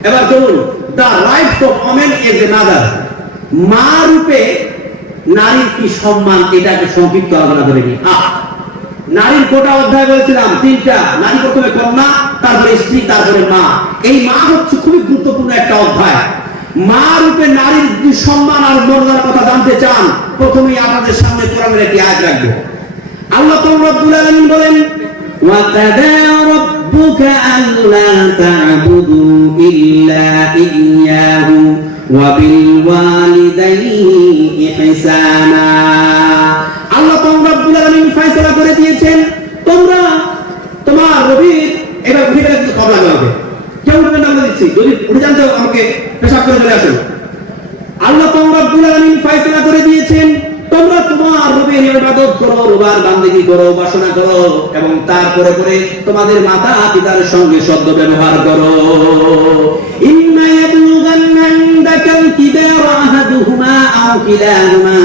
এবার চলুন, the right of women as a mother, মা রূপে নারীর কি সম্মান, এটাকে সংক্ষিপ্ত আলোচনা করে নি। নারীর কোটা অধ্যায় বলেছিলাম তিনটা, নারী প্রথমে কন্যা, তারপরে স্ত্রী, তারপরে মা। এই মা হচ্ছে খুবই গুরুত্বপূর্ণ একটা অধ্যায়। মা রূপে নারীর সম্মান আর মর্যাদার কথা জানতে চান, প্রথমেই আপনাদের সামনে কোরআনের একটি আয়াত রাখবো। আল্লাহ রাব্বুল আলামিন বলেন, ওয়া কাদা রাব্বুকা আল্লা তা'বুদু ইল্লা ইয়্যাহু ওয়া বিল ওয়ালিদাইনি ইহসানা। আল্লাহ রাব্বুল আলামিন ফয়সালা করে দিয়েছেন, তোমরা তোমার রবির এটা ভিতরে কিছু খবর লাগবে, কেউ বলবেন আমরা দিচ্ছি, যদি উঠে জানতে আমাকে পেশাব করে চলে আসুন। আল্লাহ রাব্বুল আলামিন ফয়সালা করে দিয়েছেন, তোমরা তোমার রবের ইবাদত করো, রবার বান্দেগী করো, উপাসনা করো, এবং তারপরে পরে তোমাদের মাতা পিতার সঙ্গে সদ্য ব্যবহার করো। ইন্না ইয়াবলুগান্না ইনদাকাল কিবারা আহাদুহুমা আও কিলাহুমা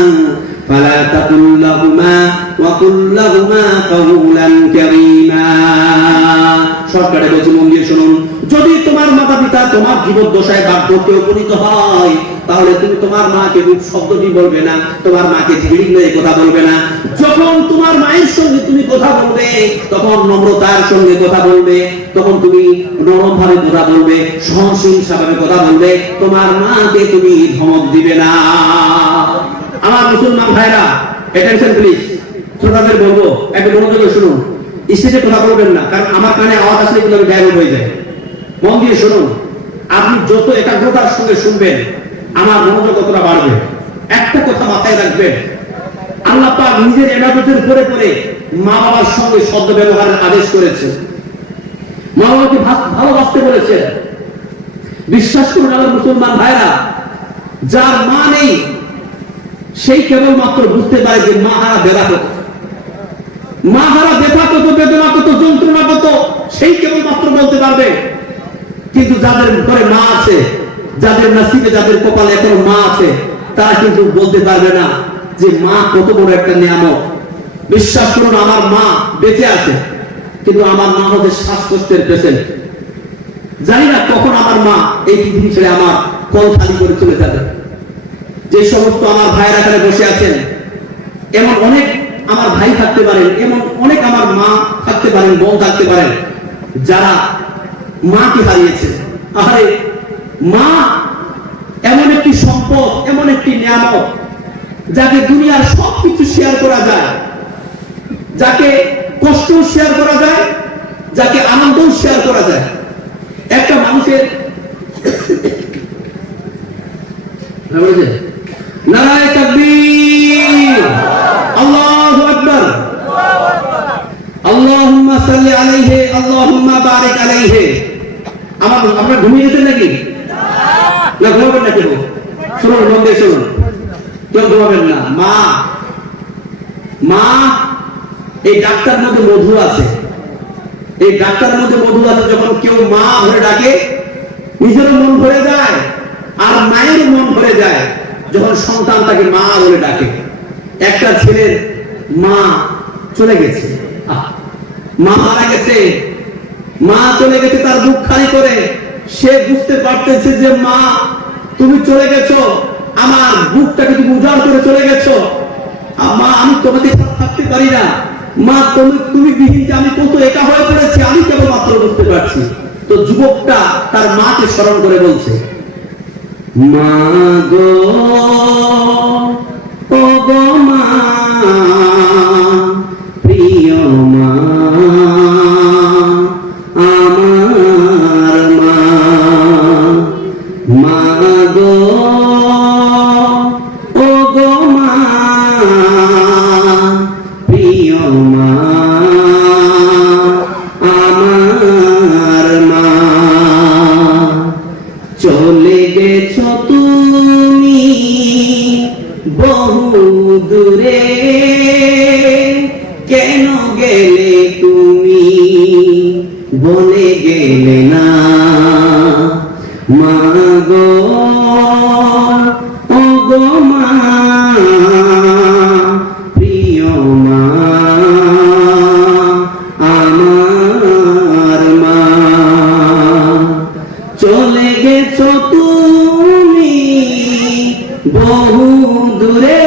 ফালা তাকুল লাহুমা ওয়া কুল লাহুমা কাওলান কারীমা। সরকারে বলছে, মন দিয়ে শুনুন, যদি তোমার মাতা পিতা তোমার জীবদ্দশায় বার্ধক্যে উপনীত হয়, তাহলে তুমি তোমার মাকে রূপ শব্দটি বলবে না, তোমার মাকে ঝিড়িক মেরে কথা বলবে না। যখন তোমার মায়ের সঙ্গে তুমি কথা বলবে, তখন নম্রতার সঙ্গে কথা বলবে, তখন তুমি নরম ভাবে কথা বলবে, সহনশীল ভাবে কথা বলবে। তোমার মাকে তুমি ধমক দিবে না। আমার মুসলমান ভাইরা, অ্যাটেনশন প্লিজ, শ্রোতাদের বলবো একটু মনোযোগে শুনুন। স্টেজে কথা বলবেন না, কারণ আমার কানে আওয়াজ আসলে কিন্তু আমি ডায়লগ হয়ে যায়। মন দিয়ে শুনুন, আপনি যত একাগ্রতার সঙ্গে শুনবেন, আমার মনোযোগ ততটা বাড়বে। একটা কথা মাথায় রাখবেন, আল্লাহ পাক নিজের ইবাদতের পরে পরে মা বাবার সঙ্গে সদ্য ব্যবহারের আদেশ করেছে, মা বাবাকে ভালোবাসতে বলেছে। বিশ্বাস করুন আমার মুসলমান ভাইরা, যার মা নেই সেই কেবলমাত্র বুঝতে পারে যে মা হারা ব্যথা কত, মা হারা ব্যথা কত, বেদনা কত, যন্ত্রণা কত, সেই কেবলমাত্র বলতে পারবে। কিন্তু যাদের ঘরে মা আছে, যাদের নসিবে, যাদের কপালে এখনো মা আছে, তারা কিন্তু বলতে পারবে না যে মা কত বড় একটা নিয়ামত। বিশ্বাস করুন, আমার মা বেঁচে আছে, কিন্তু আমার মা হচ্ছে শ্বাসকষ্টের পেশেন্ট। জানি না কখন আমার মা এই পৃথিবী ছেড়ে আমার কল খালি করে চলে যাবে। যে সমস্ত আমার ভাইয়েরা এখানে বসে আছেন, এমন অনেক আমার ভাই থাকতে পারেন, এমন অনেক আমার মা থাকতে পারেন, বোন থাকতে পারেন, যারা মাকে হারিয়েছে। আরে মা এমন একটি সম্পদ, এমন একটি নিয়ামত, যাকে দুনিয়ার সবকিছু শেয়ার করা যায়, যাকে কষ্ট শেয়ার করা যায়, যাকে আনন্দ শেয়ার করা যায়। একটা মানুষের নারায়ে তাকবীর, আল্লাহু আকবার, আল্লাহুম্মা সাল্লি আলাইহি, আল্লাহুম্মা বারিক আলাইহি। আপনারা ঘুমিয়ে গেছেন নাকি? না ঘুমাবেন না কেউ? শুনুন, মন দিয়ে শুনুন, কেউ ঘুমাবেন না। মা এই ডাক্তার মধ্যে মধু আছে, এই ডাক্তার মধ্যে মধু আছে। যখন কেউ মা ধরে ডাকে, নিজেরও মন ভরে যায় আর মায়ের মন ভরে যায় যখন সন্তান তাকে মা বলে ডাকে। একটা ছেলের মা চলে গেছে, মা মারা গেছে, মা চলে গেছে, তার বুক খালি করে সে বুঝতে পারতেছে যে মা তুমি চলে গেছো, আমার বুকটাকে তুমি উজাড় করে চলে গেছো। মা আমি তোমাকে থাকতে পারি না, মা তুমি বিহীন যে আমি কত একা হয়ে পড়েছি, আমি কেবলমাত্র বুঝতে পারছি। তো যুবকটা তার মাকে স্মরণ করে বলছে, মা গো, ও গো মা, প্রিয় মা, আমার মা, মা গো, ও গো মা, প্রিয় মা, আমার মা। চলে গেছো তুমি বহু দূরে, কেন গেলে তুমি বলে গেলে না, মা গো, ও গো মা, প্রিয় মা, আমার মা। চলে গেছো তুমি বহু দূরে,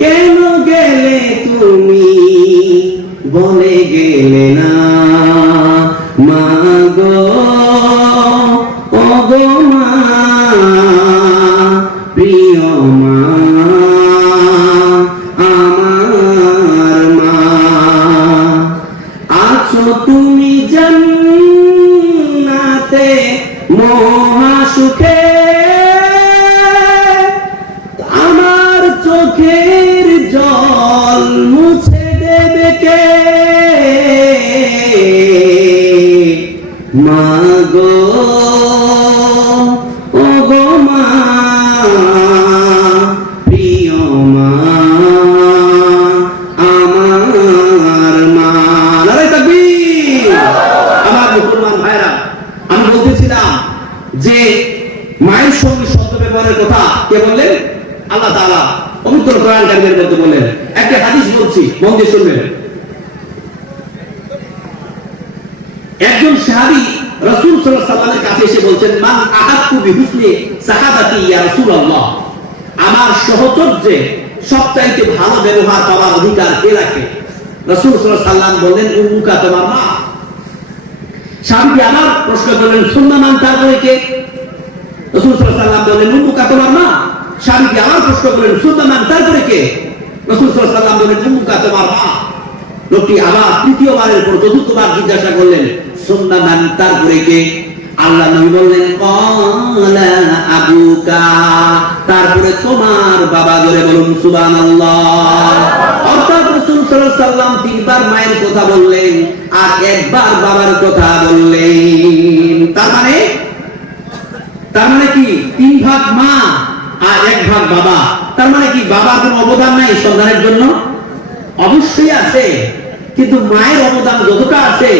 কেন গেলে তুমি বলে গেলে না মা গো, ও গো মা, প্রিয় মা, আমার মা। আছো তুমি জান্নাতে মহা সুখে, আমার চোখের জল মুছে দেবে কে, মা গো, ও গো মা, প্রিয় মা, আমার মা। নারায়ে তাকবীর। আমার মুসলমান ভাইরা, আমি বলতেছিলাম যে মায়ের সঙ্গে শব্দ ব্যবহারের কথা কে বললেন? আল্লাহ তাআলা পবিত্র কোরআন কারীমের মধ্যে বলেন। একটা হাদিস বলছি, মন দিয়ে শুনবেন। একজন সাহাবী রাসূল সাল্লাল্লাহু আলাইহি ওয়াসাল্লামের কাছে এসে বলছেন, মান আহাক্কু বিহুসনি সাহাবাতি ইয়া রাসূলুল্লাহ, আমার সহচর্যে সবচাইতে ভালো ব্যবহার পাওয়ার অধিকার কে রাখে? রাসূল সাল্লাল্লাহু আলাইহি ওয়াসাল্লাম বললেন, উম্মুকা, তোমার মা। সাহাবী আবার প্রশ্ন করলেন, সুন্নাহ মান, তারপরে কে? রাসূল সাল্লাল্লাহু আলাইহি ওয়াসাল্লাম বললেন, উম্মুকা, তোমার মা। সাহাবী আবার প্রশ্ন করলেন, সুন্নাহ মান, তারপরে কে? রাসূল সাল্লাল্লাহু আলাইহি ওয়াসাল্লাম বললেন, উম্মুকা, তোমার মা। লোকটি আবার তৃতীয়বারের পর চতুর্থবার জিজ্ঞাসা করলেন, সুন্নাহ মান, তারপরে কে? আল্লাহ নবী বললেন, ক্বালা আবুকা, তারপরে তোমার বাবা। জোরে বলুন সুবহানাল্লাহ। অর্থাৎ রাসূল সাল্লাল্লাহু আলাইহি ওয়াসাল্লাম তিনবার মায়ের কথা বললেন আর একবার বাবার কথা বললেন। তার মানে কি? 3 ভাগ মা আর 1 ভাগ বাবা। তার মানে কি বাবার কোনো অবদান নাই সন্তানের জন্য? অবশ্যই আছে, কিন্তু মায়ের অবদান যতটা আছে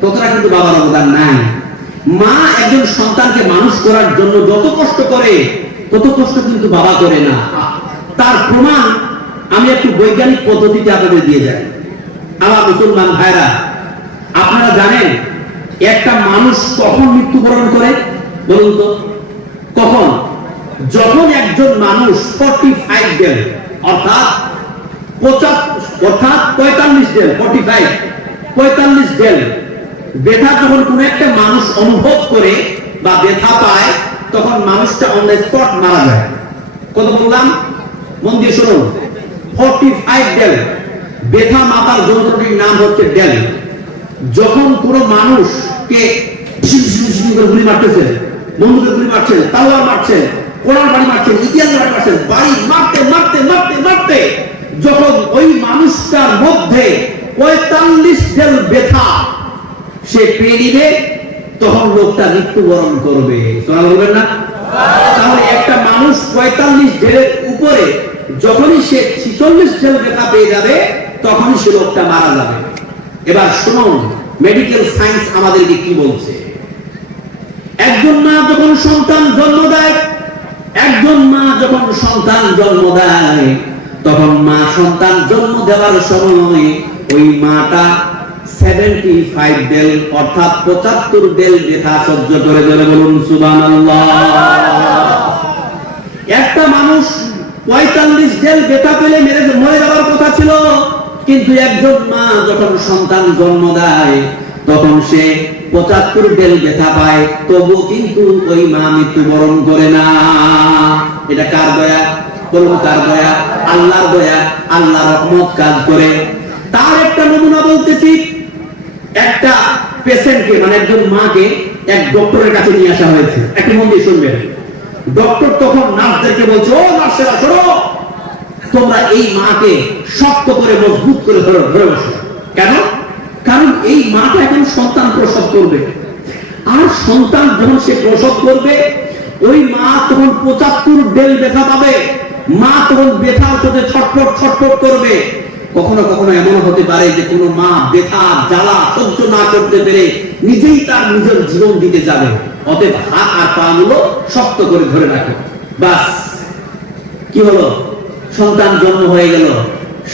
ততটা কিন্তু বাবার অবদান নাই। মা একজন সন্তানকে মানুষ করার জন্য যত কষ্ট করে তত কষ্ট কিন্তু বাবা করে না। তার প্রমাণ আমি একটু বৈজ্ঞানিক পদ্ধতিতে আপনাদের দিয়ে যাই। আমার মুসলমান ভাইরা, আপনারা জানেন একটা মানুষ কখন মৃত্যুবরণ করে? বলুন তো, কখন? যখন একজন মানুষ 45 দিন অর্থাৎ 45 দিন 45 দিন ব্যথা যখন কোন একটা মানুষ অনুভব করে বা ব্যথা পায়, তখন মানুষটা অন দ্য স্পট মারা যায়। কত বললাম? মন দিয়ে শুনুন। 45 দিন ব্যথা মাপার যন্ত্রটির নাম হচ্ছে ডেল। যখন কোন মানুষকে গুলি মারতেছে, বন্দুকের গুলি মারছে, তালোয়ার মারছে, কোরআন বাড়ি মারছে, ইতিহাস বাড়ি মারছে, বাড়ি মারতে মারতে মারতে মারতে যখন ওই মানুষটার মধ্যে 45 দিন ব্যথা সে পেয়ে নিবে, তখন লোকটা মৃত্যুবরণ করবে। তোমরা বলবেন না? তাহলে একটা মানুষ 45 দিনের উপরে যখনই সে 46 দিন ব্যথা পেয়ে যাবে, তখনই সে লোকটা মারা যাবে। এবার শুনুন মেডিকেল সায়েন্স আমাদেরকে কি বলছে। একজন মা যখন সন্তান জন্ম দেয়, তখন মা সন্তান জন্ম দেওয়ার সময় ওই মাটা 75 দিন অর্থাৎ 75 দিন ব্যথা সহ্য করে। ধরে বলুন সুবহানাল্লাহ। একটা মানুষ 45 দিন ব্যথা পেলে মরে যাওয়ার কথা ছিল, কিন্তু একজন মা যখন সন্তান জন্ম দেয় তখন সে 75 দিন ব্যথা পায়, তবু কিন্তু ওই মা মৃত্যুবরণ করে না। এটা কার দয়া? বলুন কার দয়া? আল্লাহর দয়া, আল্লাহর রহমত কাজ করে। তার একটা নমুনা বলতেছি। একটা পেশেন্টকে মানে একজন মাকে এক ডক্টরের কাছে নিয়ে আসা হয়েছে। একটু মন দিয়ে শুনবেন। ডক্টর তখন নার্সদেরকে বলছে, ও নার্সেরা শোনো, তোমরা এই মাকে শক্ত করে মজবুত করে ধরে বসো। কেন? কারণ এই মাটা এখন সন্তান প্রসব করবে, আর সন্তান যখন সে প্রসব করবে ওই মা তখন 75 দিন ব্যথা পাবে। মা তখন ব্যথার সাথে ছটফট ছটফট করবে। কখনো কখনো এমন হতে পারে যে কোনো মা ব্যথা জ্বালা সহ্য না করতে পেরে নিজেই তার নিজের জীবন দিতে যাবে। অতএব হাত আর পা গুলো শক্ত করে ধরে রাখো। বাস, কি হলো? সন্তান জন্ম হয়ে গেল।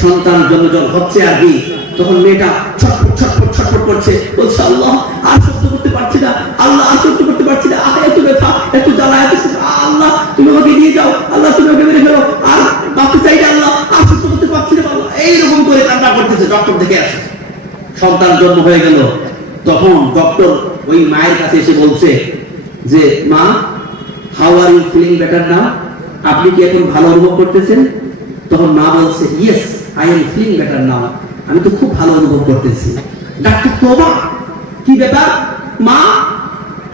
সন্তান জন্ম যখন হচ্ছে আর কি, তখন মেয়েটা ছটফট ছটফট ছটফট করছে, বলছে আল্লাহ আর সহ্য করতে পারছি না, আল্লাহ আর সহ্য করতে পারছি না, এত ব্যথা, এত জ্বালা, এত আল্লাহ তুমি আমাকে নিয়ে যাও, আল্লাহ তুমি আমাকে মেরে ফেলো, আর বাঁচতে চাই না আল্লাহ, আর সুস্থ করতে পারছি না আল্লাহ, এইরকম করে কান্না করতেছে। ডক্টর দেখে আসে, সন্তান জন্ম হয়ে গেল। তখন ডক্টর ওই মায়ের কাছে এসে বলছে যে মা, how are you feeling better now? আপনি কি এখন ভালো অনুভব করতেছেন? তখন মা বলছে yes I am feeling better now, আমি তো খুব ভালো অনুভব করতেছি। ডাক্তার তো অবাক, কি ব্যাপার মা,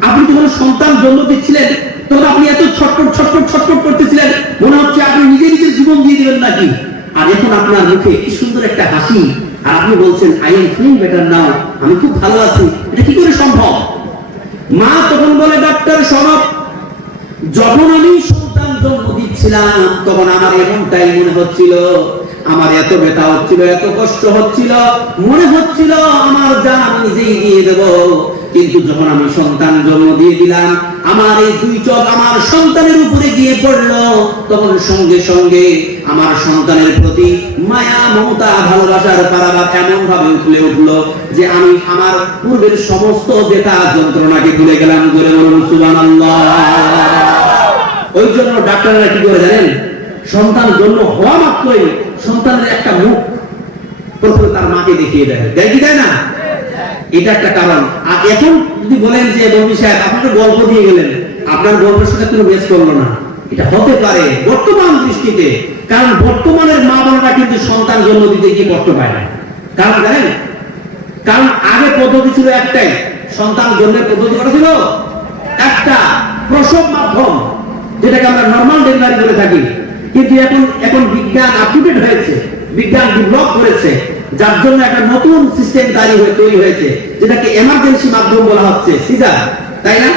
আপনি যখন সন্তান জন্ম দিচ্ছিলেন তখন আপনি এত ছটফট ছটফট ছটফট করতেছিলেন, মনে হচ্ছে আপনি নিজে নিজের জীবন দিয়ে দিবেন নাকি, আর এখন আপনার মুখে কি সুন্দর একটা হাসি, আর আপনি বলছেন I am feeling better now, আমি খুব ভালো আছি, এটা কি করে সম্ভব? মা তখন বলে ডাক্তার শোনো, যখন আমি সন্তান জন্ম দিচ্ছিলাম তখন আমার এমনটাই মনে হচ্ছিল, আমার এত ব্যথা হচ্ছিল, এত কষ্ট হচ্ছিল, মনে হচ্ছিল আমার জান আমি নিজেই দিয়ে দেব। কিন্তু যখন আমি সন্তান জন্ম দিয়ে দিলাম, আমার এই দুই চোখ আমার সন্তানের উপরে গিয়ে পড়লো, তখন সঙ্গে সঙ্গে আমার সন্তানের প্রতি মায়া, মমতা, ভালোবাসার পারাবার এমন ভাবে উঠলে উঠলো যে আমি আমার পূর্বের সমস্ত ব্যথা যন্ত্রণাকে ভুলে গেলাম। বলে বলুন সুবহানাল্লাহ। ওই জন্য ডাক্তাররা কি করে জানেন, সন্তান জন্ম হওয়া মাত্রই সন্তানের একটা মুখ প্রথমে তার মাকে দেখিয়ে দেয়, দেয় কি দেয় না? এটা একটা কারণ। আর এখন যদি বলেন যে বন্ধু সাহেব আপনাকে গল্প দিয়ে গেলেন, আপনার গল্পের সাথে কোনো ম্যাচ করলো না, এটা হতে পারে বর্তমান দৃষ্টিতে, কারণ বর্তমানের মা বাবারা কিন্তু সন্তান জন্ম দিতে গিয়ে কষ্ট পায় না। কারণ জানেন, কারণ আগে পদ্ধতি ছিল একটাই, সন্তান জন্মের পদ্ধতি করা ছিল একটা, প্রসব মাধ্যম, যেটাকে আমরা নরমাল ডেলিভারি বলে থাকি। কিন্তু এখন বিজ্ঞান আপডেট হয়েছে, বিজ্ঞান ডেভেলপ করেছে, যার জন্য একটা নতুন সিস্টেম তৈরি হয়েছে, যেটাকে এমার্জেন্সি মাধ্যম বলা হচ্ছে, সিজার, তাই না?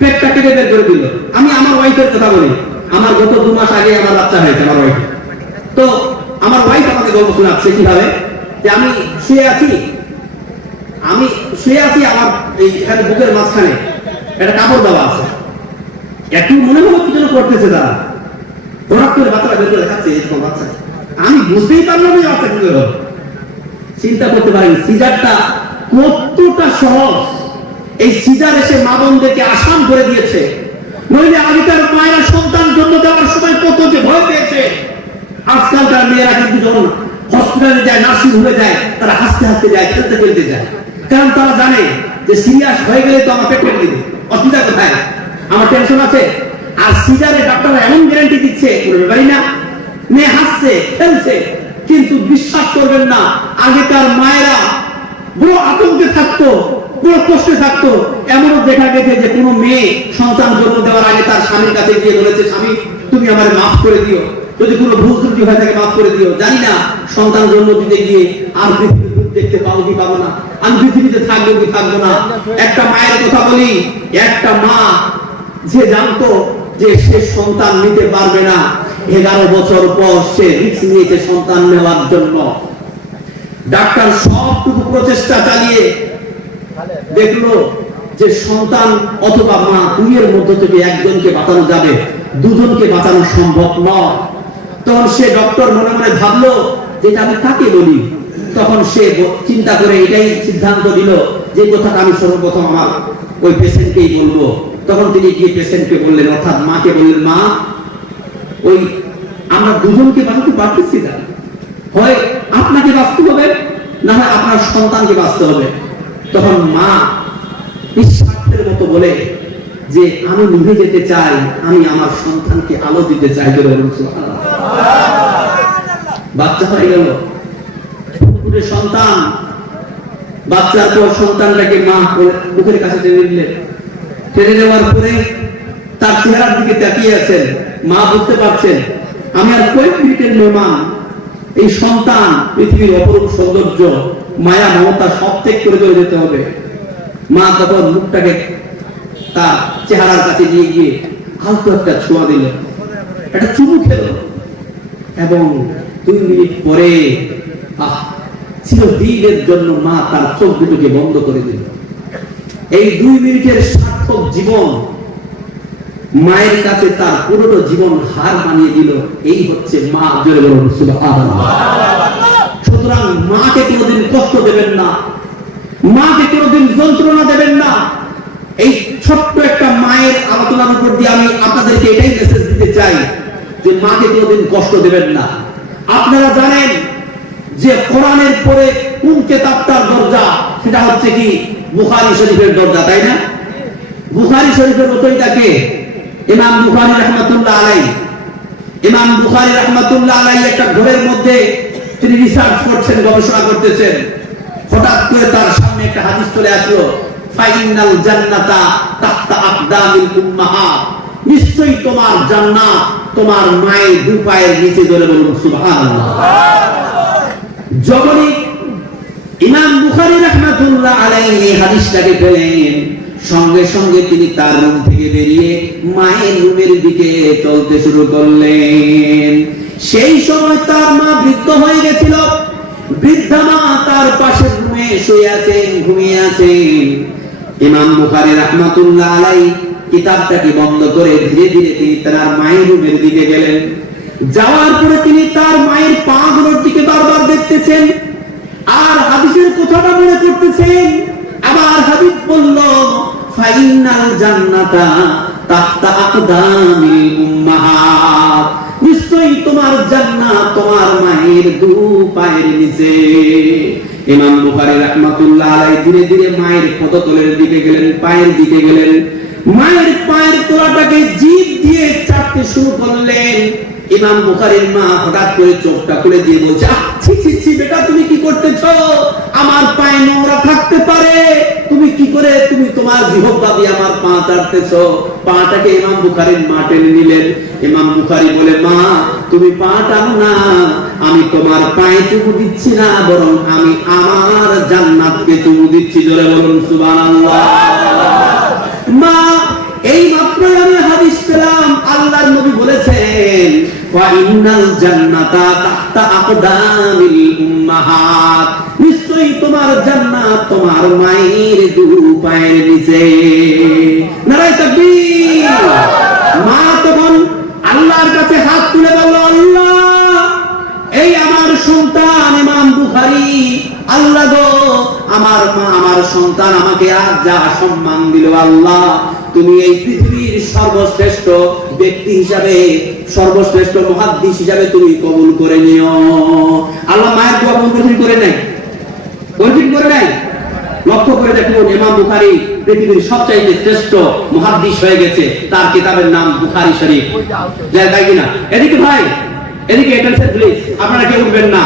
পেটটা কেটে বের করে দিল। আমি আমার ওয়াইফের কথা বলি, আমার গত 2 মাস আগে আমার বাচ্চা হয়েছে, আমার ওয়াইফ। তো আমার ওয়াইফ আমাকে গল্প শোনাচ্ছে কিভাবে, যে আমি শুয়ে আছি, আমার এখানে বুকের মাঝখানে একটা কাপড় দেওয়া আছে, একটু মনে হলো কি যেন করতেছে তারা, হঠাৎ করে বাচ্চাটা বের করে দেখাচ্ছে, এরকম বাচ্চা, আমি বুঝতেই পারলাম না বাচ্চা কি হলো। চিন্তা করতে পারেন সিজারটা কতটা সহজ। এই সিজার এসে মা বোনদেরকে আসান করে দিয়েছে। নইলে আগেকার মায়েরা সন্তান জন্ম দেওয়ার সময় কত যে ভয় পেয়েছে, আজকালকার মেয়েরা কিন্তু যখন হসপিটালে যায়, নার্সিং হোমে যায়, তারা হাসতে হাসতে যায়, খেলতে খেলতে যায়, কারণ তারা জানে যে সিরিয়াস হয়ে গেলে তো আমার পেট কেটে দিবে, অসুবিধা কোথায়, আমার টেনশন আছে। আর সিজারে ডাক্তাররা এমন গ্যারান্টি দিচ্ছে, পারি না, মেয়ে হাসছে খেলছে, কিন্তু বিশ্বাস করবেন না, আগেকার মায়েরা বড় আতঙ্কে থাকতো, বড় কষ্টে থাকতো। এমনও দেখা গেছে যে কোনো মেয়ে সন্তান জন্ম দেওয়ার আগে তার স্বামীর কাছে গিয়ে বলেছে, স্বামী তুমি আমার মাফ করে দিও, যদি কোনো ভুল ত্রুটি হয়ে থাকে মাফ করে দিও, জানি না সন্তান জন্ম দিতে গিয়ে আর পৃথিবীতে দেখতে পাবো কি পাবো না, আমি পৃথিবীতে থাকবো কি থাকবো না। একটা মায়ের কথা বলি, একটা মা যে জানতো যে সে সন্তান নিতে পারবে না, 11 বছর পর সে রিস্ক নিয়েছে সন্তান নেওয়ার জন্য। ডাক্তার সবটুকু প্রচেষ্টা চালিয়ে দেখলো যে সন্তান অথবা মা দুইয়ের মধ্যে থেকে একজনকে বাঁচানো যাবে, দুজনকে বাঁচানো সম্ভব নয়। তখন সে ডক্টর মনে মনে ভাবলো যেটা আমি কাকে বলি। তখন সে চিন্তা করে এটাই সিদ্ধান্ত দিল যে কথাটা আমি সর্বপ্রথম আমার ওই পেশেন্টকেই বলবো। তখন তিনি গিয়ে পেশেন্টকে বললেন, অর্থাৎ মাকে বললেন, মা ওই আমরা দুজনকে বাঁচাতে পারতেছি না, হয় আপনাকে বাঁচতে হবে, না হয় আপনার সন্তানকে বাঁচতে হবে। তখন মা নিঃস্বার্থের মতো বলে যে আমি নিভে যেতে চাই, আমি আমার সন্তানকে আলো দিতে চাই। বাচ্চা হয়ে গেল, সন্তান, বাচ্চার পর সন্তানটাকে মা মুখের কাছে টেনে নিলেন। টেনে নেওয়ার পরে তার চেহারার দিকে তাকিয়ে আছেন, মা বুঝতে পারছেন আমি আর কয়েক মিনিটের মেহমান, এই সন্তান পৃথিবীর অপরূপ সৌন্দর্য, মায়া মমতা সব ত্যাগ করে চলে যেতে হবে। মা তখন মুখটাকে তার চেহারার কাছে নিয়ে গিয়ে হালকা একটা ছোঁয়া দিল, একটা চুমু খেল, এবং 2 মিনিট পরে চিরদিনের জন্য মা তার চোখ দুটোকে বন্ধ করে দিল। এই 2 মিনিটের সার্থক জীবন মায়ের কাছে তার পুরোটা জীবন হার মানিয়ে দিল। এই হচ্ছে মা। জোরে বলুন সুবহানাল্লাহ। সুতরাং মাকে কোনোদিন কষ্ট দেবেন না, মাকে কোনোদিন যন্ত্রণা দেবেন না। এই ছোট্ট একটা মায়ের আলোচনার উপর দিয়ে আমি আপনাদেরকে এটাই মেসেজ দিতে চাই যে মাকে কোনোদিন কষ্ট দেবেন না। আপনারা জানেন যে কোরআনের পরে কোন কিতাবটার দরজা, সেটা হচ্ছে কি বুখারী শরীফের দরজা, তাই না? বুখারী শরীফের রচয়িতাকে ইমাম বুখারী রাহমাতুল্লাহ আলাইহি। ইমাম বুখারী রাহমাতুল্লাহ আলাইহি একটা ঘরের মধ্যে তিনি রিসার্চ করছেন, গবেষণা করতেছেন। হঠাৎ করে তার সামনে একটা হাদিস চলে আসলো, ফাইনাল জান্নাতা তাহতা আকদামিল উম্মাহাত, নিশ্চয়ই তোমার জান্নাত তোমার মায়ের দু পায়ের নিচে। ধরে বলুন সুবহানাল্লাহ। যখনই ইমাম বুখারী রাহমাতুল্লাহ আলাইহি এই হাদিসটাকে পেলেন, সঙ্গে সঙ্গে তিনি তার রুম থেকে বেরিয়ে মায়ের রুমের দিকে চলতে শুরু করলেন। সেই সময় তার মা বৃদ্ধ হয়ে গেছিল। বৃদ্ধা মা তার পাশের রুমে শুয়ে আছেন, ঘুমিয়ে আছেন। ইমাম বুখারী রাহমাতুল্লাহ আলাইহি কিতাবটাকে বন্ধ করে ধীরে ধীরে তিনি তার মায়ের রুমের দিকে গেলেন। যাওয়ার পরে তিনি তার মায়ের পা গুলোর দিকে বারবার দেখতেছেন আর হাদিসের কথাটা মনে করতেছেন। আবার হাদিস বলল, ফাইনাল জান্নাতা তাহতা আকদামিল উম্মাহাত, নিশ্চয়ই তোমার জান্নাত তোমার মায়ের দু পায়ের নিচে। ইমাম বুখারী রাহমাতুল্লাহ আলাইহি ধীরে ধীরে মায়ের পদতলের দিকে গেলেন, পায়ের দিকে গেলেন। মায়ের পায়ের তলাটাকে জিভ দিয়ে চাটতে শুরু করলেন। ইমাম বুখারীর মা হঠাৎ করে চোখটা খুলে দিয়ে বলছে, ছি ছি ছি বেটা, তুমি কি করতেছো? আমার পায়ে নোংরা থাকতে পারে, তুমি কি করে তুমি তোমার জিহ্বা দিয়ে আমার পা চাটতেছো? পাটাকে ইমাম বুখারীর মা টেনে নিলেন। ইমাম বুখারী বলে, মা তুমি পা টানো না, আমি তোমার পায়ে চুমু দিচ্ছি না, বরং আমি আমার জান্নাতকে চুমু দিচ্ছি। জোরে বলুন সুবহানাল্লাহ। মা এই মাত্র আমি হাদিস পেলাম, আল্লাহর নবী বলেছেন, ফাইনাল জান্নাতা তাহতা আকদামিল উম্মাহাত, নিশ্চয়ই তোমার জান্নাত তোমার মায়ের দু পায়ের নিচে। নারায়ে তাকবীর। মা তখন আল্লাহর কাছে হাত তুলে বলল, আল্লাহ, এই আমার সন্তান ইমাম বুখারী, আল্লাহ গো, আমার মা আমার সন্তান আমাকে আজ যা সম্মান দিল, আল্লাহ তুমি এই পৃথিবীর সর্বশ্রেষ্ঠ ব্যক্তি হিসাবে, সর্বশ্রেষ্ঠ মুহাদ্দিস হিসাবে তুমি কবুল করে নিও। আল্লাহ মায়ের দোয়া কবুল করে নেয়, কবুল করে নেয়। লক্ষ্য করে দেখুন, ইমাম বুখারী পৃথিবীর সবচাইতে শ্রেষ্ঠ মুহাদ্দিস হয়ে গেছে, তার কিতাবের নাম বুখারী শরীফ। যাই তাই কিনা? এদিকে ভাই, এদিকে প্লিজ, আপনারা কেউ উঠবেন না।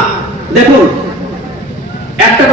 দেখুন একটা